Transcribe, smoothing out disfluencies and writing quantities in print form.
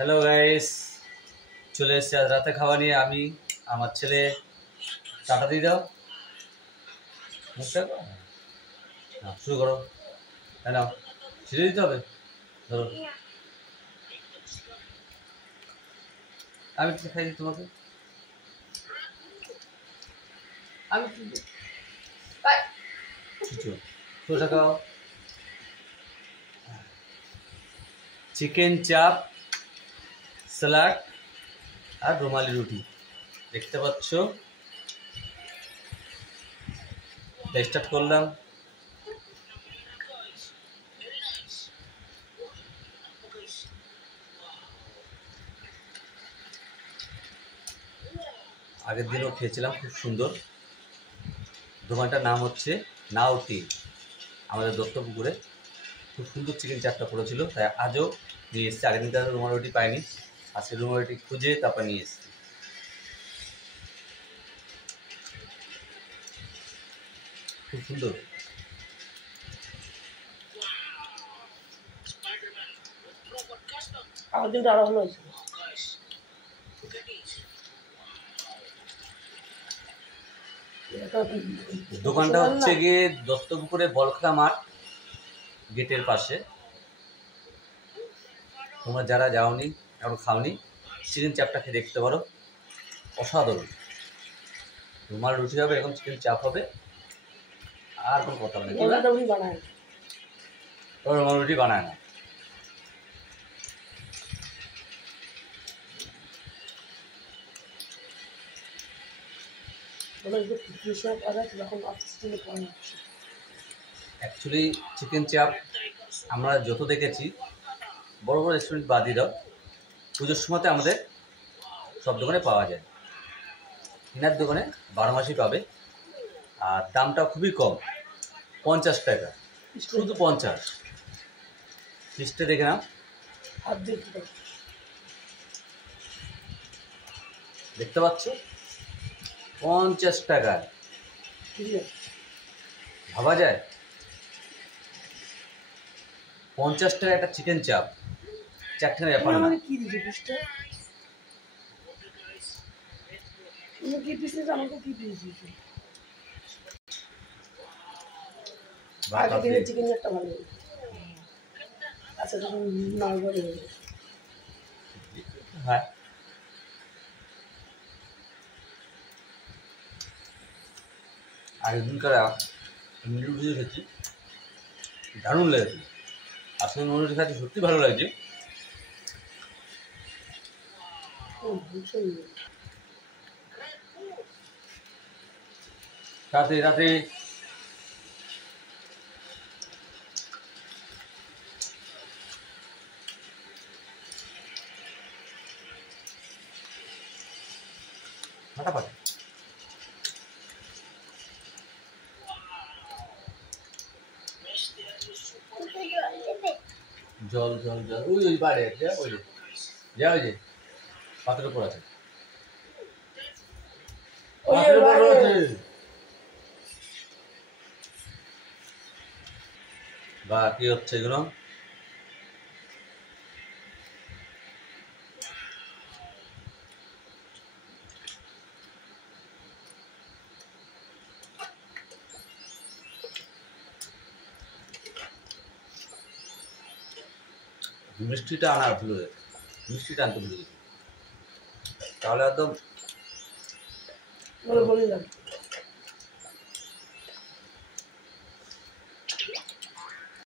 Hello guys, চলে এসেছি আজ রাতে খাওয়া নিয়ে। আমি আমার ছেলে টাটা দিয়ে দাও, শুরু করো। হ্যাঁ নাও, ছেড়ে দিতে হবে। ধরো, আমি খাই দিই তোমাকে। আমি সোজা খাও। চিকেন চাপ, স্যালাড আর রুমালি রুটি দেখতে পাচ্ছ। স্টার্ট করলাম। আগের দিনও খেয়েছিলাম, খুব সুন্দর। দোকানটার নাম হচ্ছে নাউটি, আমাদের দত্তপুকুরে। খুব সুন্দর চিকেন চাপটা পড়েছিল, তাই আজও নিয়ে এসেছি। আগের দিন তাদের রুমাল রুটি পাইনি, আজকে রুমাল রুটি খুঁজে তারপর নিয়ে এসেছি। খুব সুন্দর। আগের দিনটা আরো ভালো হয়েছিল। দোকানটা হচ্ছে গিয়ে দত্তপুকুরে বলখা মাঠ গেটের পাশে। তোমরা যারা যাওনি, এখন খাওনি, চিকেন চাপটা খেয়ে দেখতে পারো, অসাধারণ। রুমাল রুটি হবে, এখন চিকেন চাপ হবে, আর কোনো কথা নেই। রুমাল রুটি বানায় না। অ্যাকচুয়ালি চিকেন চাপ আমরা যত দেখেছি বড় বড় রেস্টুরেন্ট বাদই দাও, পুজোর সময়তে আমাদের সব দোকানে পাওয়া যায়। এনার দোকানে 12 মাসই পাবে, আর দামটা খুবই কম, 50 টাকা, শুধু 50। লিস্টে দেখে নাও, দেখতে পাচ্ছ, 50 টাকায়। ভাবা যায় 50 টাকা একটা চিকেন চাপ, চারখানা ব্যাপার না। হ্যাঁ, আগের দিনকার নুডলস খেয়েছি, দারুণ লেগেছে। আসলে নুডলস খেতে সত্যি ভালো লাগছে। রাতে রাতে ফাটাফাটি। জল জল জল, ওই ওই বাইরে যা, ওই যা, ওই যে পাত্রের উপর আছে, পাত্রের উপর আছে। বা কি হচ্ছে এগুলো? মিষ্টিটা আনা ভুলে গেছে, মিষ্টিটা আনতে ভুলে গেছি, তাহলে একদম